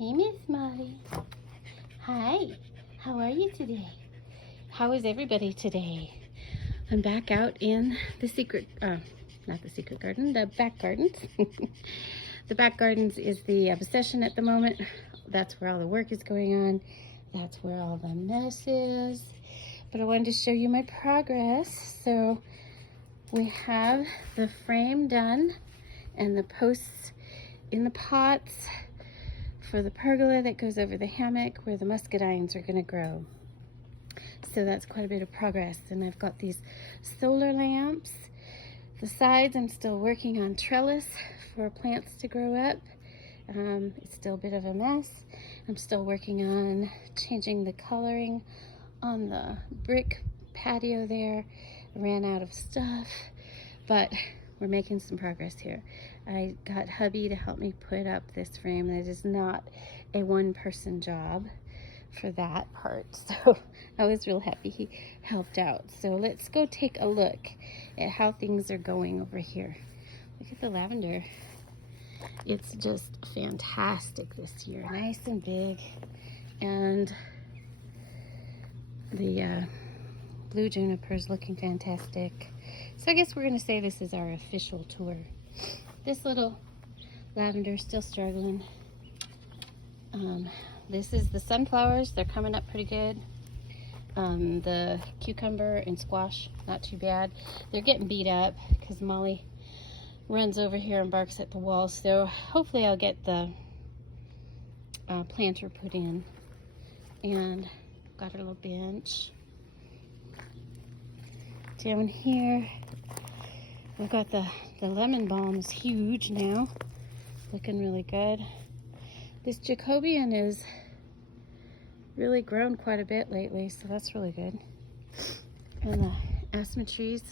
Hey, Miss Molly. Hi. How are you today? How is everybody today? I'm back out in the not the secret garden, the back gardens. The back gardens is the obsession at the moment. That's where all the work is going on. That's where all the mess is. But I wanted to show you my progress. So we have the frame done and the posts in the pots for the pergola that goes over the hammock where the muscadines are going to grow. So that's quite a bit of progress. And I've got these solar lamps. The sides I'm still working on trellis for plants to grow up. It's still a bit of a mess. I'm still working on changing the coloring on the brick patio there. I ran out of stuff, but we're making some progress here. I got hubby to help me put up this frame. That is not a one-person job for that part, so I was real happy he helped out. So let's go take a look at how things are going over here. Look at the lavender. It's just fantastic this year, nice and big, and the blue juniper is looking fantastic. So I guess we're going to say this is our official tour. This little lavender is still struggling. This is the sunflowers. They're coming up pretty good. The cucumber and squash, not too bad. They're getting beat up because Molly runs over here and barks at the wall. So hopefully I'll get the planter put in. And got a little bench. Down here, we've got the lemon balm is huge now. Looking really good. This Jacobian is really grown quite a bit lately, so that's really good. And the aspen trees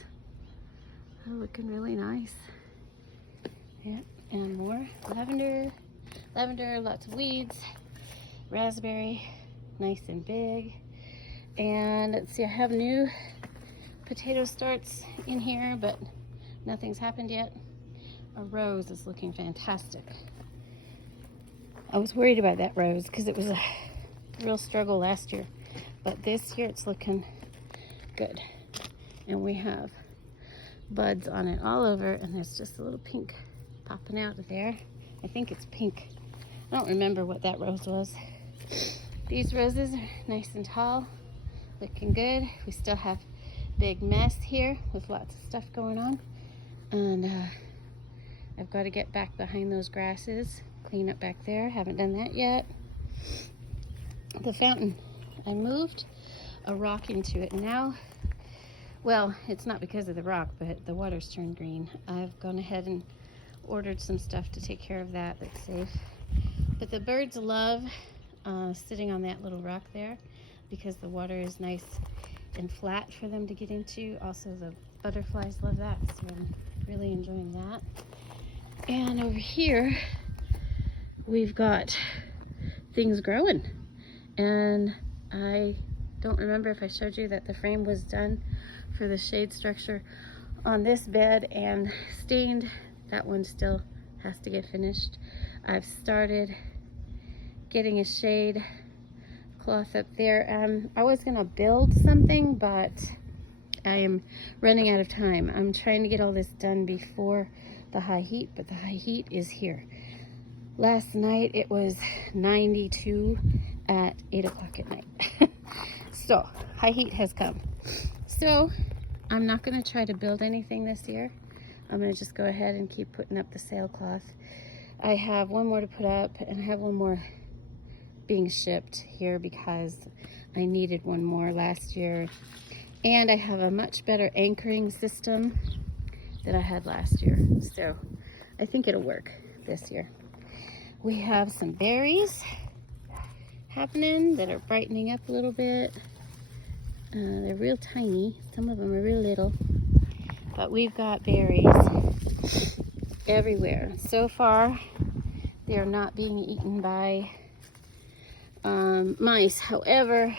are looking really nice. Yeah, and more lavender, lots of weeds, raspberry, nice and big. And let's see, I have new potato starts in here, but nothing's happened yet. A rose is looking fantastic. I was worried about that rose because it was a real struggle last year, but this year it's looking good. And we have buds on it all over, and there's just a little pink popping out of there. I think it's pink. I don't remember what that rose was. These roses are nice and tall, looking good. We still have big mess here with lots of stuff going on, and I've got to get back behind those grasses, clean up back there. Haven't done that yet. The fountain, I moved a rock into it now. Well, it's not because of the rock, but the water's turned green. I've gone ahead and ordered some stuff to take care of that that's safe. But the birds love sitting on that little rock there because the water is nice and flat for them to get into. Also, the butterflies love that, so I'm really enjoying that. And over here, we've got things growing. And I don't remember if I showed you that the frame was done for the shade structure on this bed and stained. That one still has to get finished. I've started getting a shade cloth up there. I was gonna build something, but I am running out of time. I'm trying to get all this done before the high heat, but the high heat is here. Last night it was 92 at 8 o'clock at night. So high heat has come. So I'm not going to try to build anything this year. I'm going to just go ahead and keep putting up the sailcloth. I have one more to put up, and I have one more being shipped here because I needed one more last year. And I have a much better anchoring system than I had last year. So I think it'll work this year. We have some berries happening that are brightening up a little bit. They're real tiny. Some of them are real little. But we've got berries everywhere. So far, they are not being eaten by mice. However,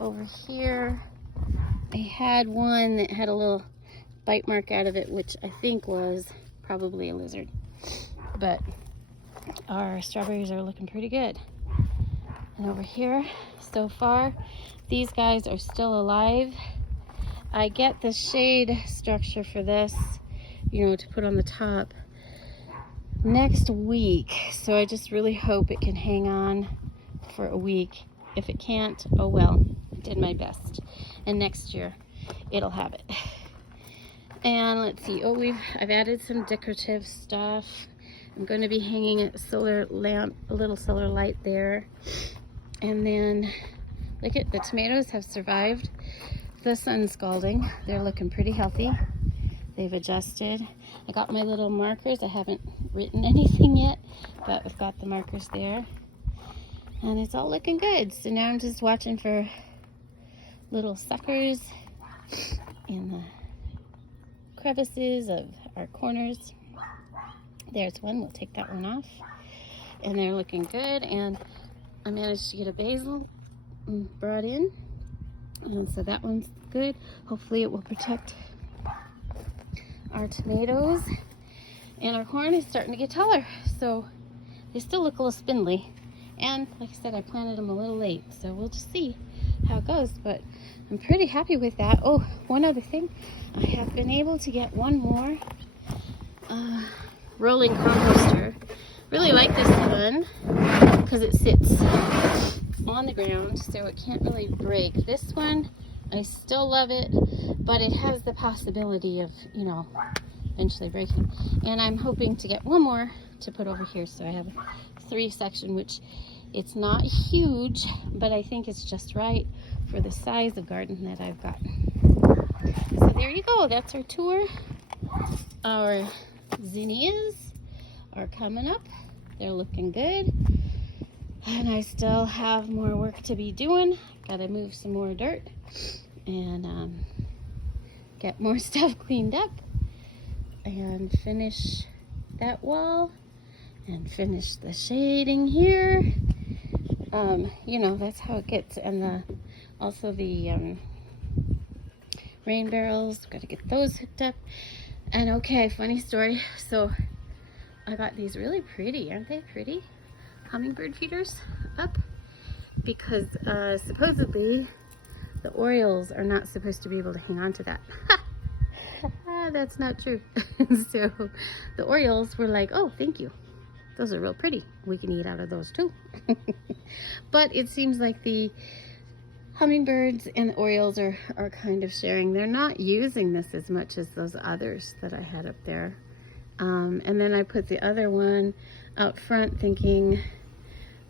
over here, I had one that had a little bite mark out of it, which I think was probably a lizard. But our strawberries are looking pretty good. And over here, so far, these guys are still alive. I get the shade structure for this, you know, to put on the top next week. So I just really hope it can hang on for a week. If it can't, oh well, did my best. And next year, it'll have it. And let's see, I've added some decorative stuff. I'm going to be hanging a solar lamp, a little solar light there. And then, look at the tomatoes have survived the sun scalding. They're looking pretty healthy. They've adjusted. I got my little markers. I haven't written anything yet, but I've got the markers there. And it's all looking good. So now I'm just watching for little suckers in the crevices of our corners. There's one. We'll take that one off. And they're looking good. And I managed to get a basil brought in. And so that one's good. Hopefully it will protect our tomatoes. And our corn is starting to get taller. So they still look a little spindly. And like I said, I planted them a little late. So we'll just see how it goes. But I'm pretty happy with that. Oh, one other thing. I have been able to get one more rolling composter. Really like this one because it sits on the ground so it can't really break. This one, I still love it, but it has the possibility of, you know, eventually breaking. And I'm hoping to get one more to put over here. So I have a 3-section, which it's not huge, but I think it's just right for the size of garden that I've got. So there you go. That's our tour. Our zinnias are coming up. They're looking good. And I still have more work to be doing. Gotta move some more dirt and get more stuff cleaned up and finish that wall and finish the shading here. You know, that's how it gets. And also the rain barrels, gotta get those hooked up. And okay, funny story. So I got these really pretty, aren't they pretty? Hummingbird feeders up because supposedly the Orioles are not supposed to be able to hang on to that. That's not true. So the Orioles were like, oh, thank you. Those are real pretty. We can eat out of those too. But it seems like the hummingbirds and the Orioles are kind of sharing. They're not using this as much as those others that I had up there. And then I put the other one out front thinking,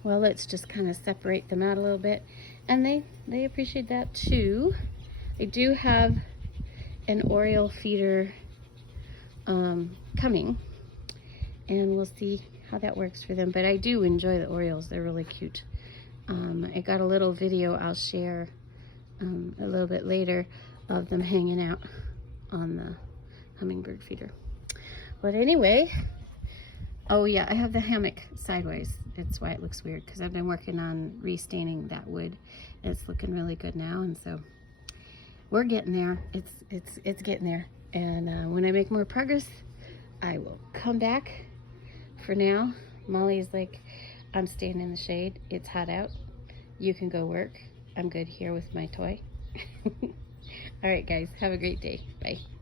well, let's just kind of separate them out a little bit. And they appreciate that too. I do have an Oriole feeder coming, and we'll see how that works for them. But I do enjoy the Orioles. They're really cute. I got a little video I'll share a little bit later of them hanging out on the hummingbird feeder. But anyway, oh yeah, I have the hammock sideways. That's why it looks weird, because I've been working on restaining that wood. It's looking really good now, and so we're getting there. It's getting there. And when I make more progress, I will come back. For now, Molly's like, I'm staying in the shade. It's hot out. You can go work. I'm good here with my toy. All right, guys, have a great day. Bye.